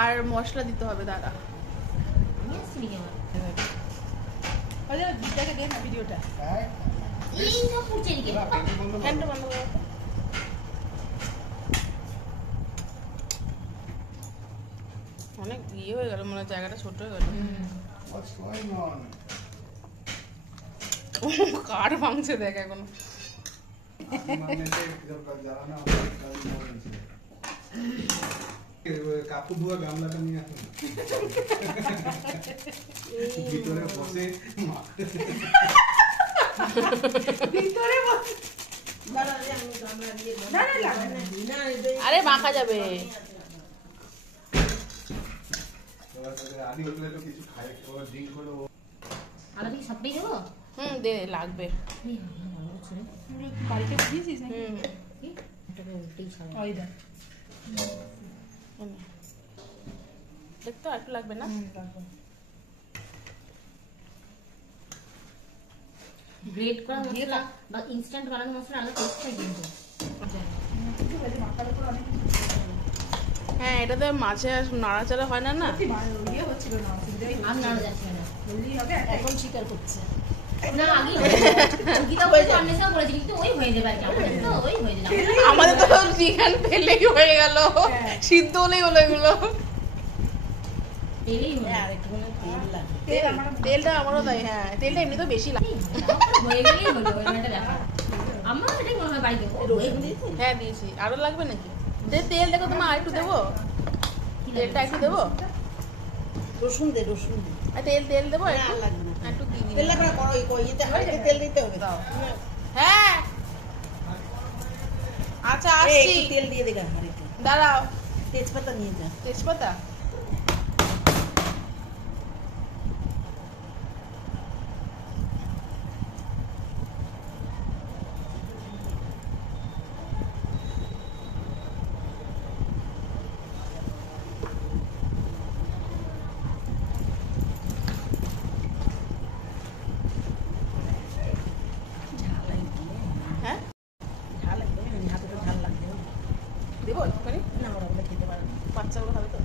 আর মশলা দিতে হবে দাদা। ভিডিওটা অনেক ইয়ে হয়ে গেল, মনে হয় জায়গাটা ছোট হয়ে গেল। কার ভাঙছে দেখ এখনো। কাপড় ধোয়া গামলাটা নিয়ে আসুন ভিতরে বসে আরে মাখা যাবে। দে লাগবে। দেখতো একটু লাগবে না? গ্রেট করা মশলা বা ইনস্ট্যান্ট বানানো মশলা আলাদা টেস্ট হয় কিন্তু। হ্যাঁ, এটাতে মাছে নাড়াচাড়া হয় না না। আমি নাড়া যাচ্ছে না, এখন স্বীকার করছে না আগে গীতা বলে অন্বেষণ করেছি কিন্তু ওই হয়ে যাবে আর কি। আমাদের তো ওই হয়ে যাবে, আমাদের তো চিকেন ফেলেই হয়ে গেল, সিদ্ধ হলেই হলো এগুলো। তেলেই হয়ে আর একটু তেল লাগে। তেলটা আমারও তাই। হ্যাঁ, তেলটা এমনি তো বেশি লাগে। হয়ে গেলেই হলো, ওই মেয়েটা দেখা আমার এটাই মনে হয় বাড়িতে। হ্যাঁ দিয়েছি। আরো লাগবে নাকি? তেল দেখো তোমার, আর একটু দেবো? তেলটা একটু দেবো? রসুন দে, রসুন দে। তেল দেবো না লাগবে না, একটু দিয়ে দিই। তেল লাগবে না। ইয়েতে হাঁড়িতে তেল দিতে হবে। দাও। হ্যাঁ আচ্ছা এই আসছি, একটু তেল দিয়ে দে হাঁড়িতে। দাঁড়াও। তেজপাতা নিয়ে যা। তেজপাতা হ্যাঁ ঝাল লাগবে, হাতে তো ঝাল লাগবে। দেবো একটুখানি? না ওরা বলে খেতে পারে না। বাচ্চাগুলো খাবে তো।